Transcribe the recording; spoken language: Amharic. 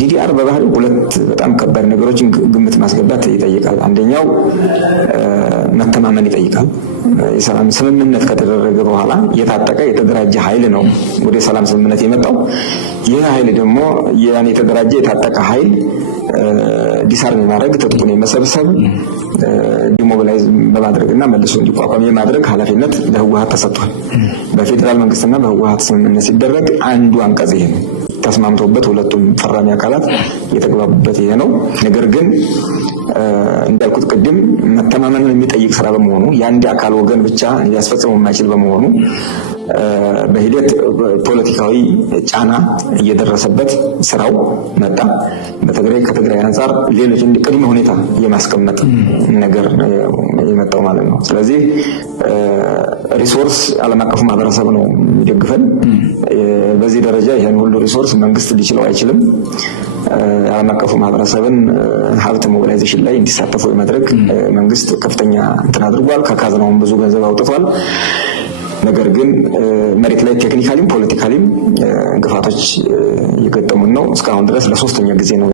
ዲዲአር በባህሪው ሁለት በጣም ከባድ ነገሮችን ግምት ማስገባት ይጠይቃል። አንደኛው መተማመን ይጠይቃል። የሰላም ስምምነት ከተደረገ በኋላ የታጠቀ የተደራጀ ኃይል ነው ወደ ሰላም ስምምነት የመጣው። ይህ ኃይል ደግሞ ያን የተደራጀ የታጠቀ ኃይል ዲሳርም የማድረግ ትጥቁን የመሰብሰብ ዲሞቢላይዝ በማድረግና መልሶ እንዲቋቋም የማድረግ ኃላፊነት ለህወሓት ተሰጥቷል። በፌዴራል መንግስትና በህወሓት ስምምነት ሲደረግ አንዱ አንቀጽ ይሄ ነው። ተስማምተውበት ሁለቱም ፈራሚ አካላት የተግባቡበት ይሄ ነው። ነገር ግን እንዳልኩት ቅድም መተማመንን የሚጠይቅ ስራ በመሆኑ የአንድ አካል ወገን ብቻ ሊያስፈጽመው የማይችል በመሆኑ በሂደት ፖለቲካዊ ጫና እየደረሰበት ስራው መጣ። ከትግራይ አንጻር ሌሎች ቅድመ ሁኔታ የማስቀመጥ ነገር የመጣው ማለት ነው። ስለዚህ ሪሶርስ ዓለም አቀፉ ማህበረሰብ ነው የሚደግፈን። በዚህ ደረጃ ይሄን ሁሉ ሪሶርስ መንግስት ሊችለው አይችልም። ዓለም አቀፉ ማህበረሰብን ሀብት ሞቢላይዜሽን ላይ እንዲሳተፉ የማድረግ መንግስት ከፍተኛ እንትን አድርጓል። ከካዝናውም ብዙ ገንዘብ አውጥቷል። ነገር ግን መሬት ላይ ቴክኒካሊም ፖለቲካሊም እንቅፋቶች እየገጠሙን ነው። እስካሁን ድረስ ለሶስተኛ ጊዜ ነው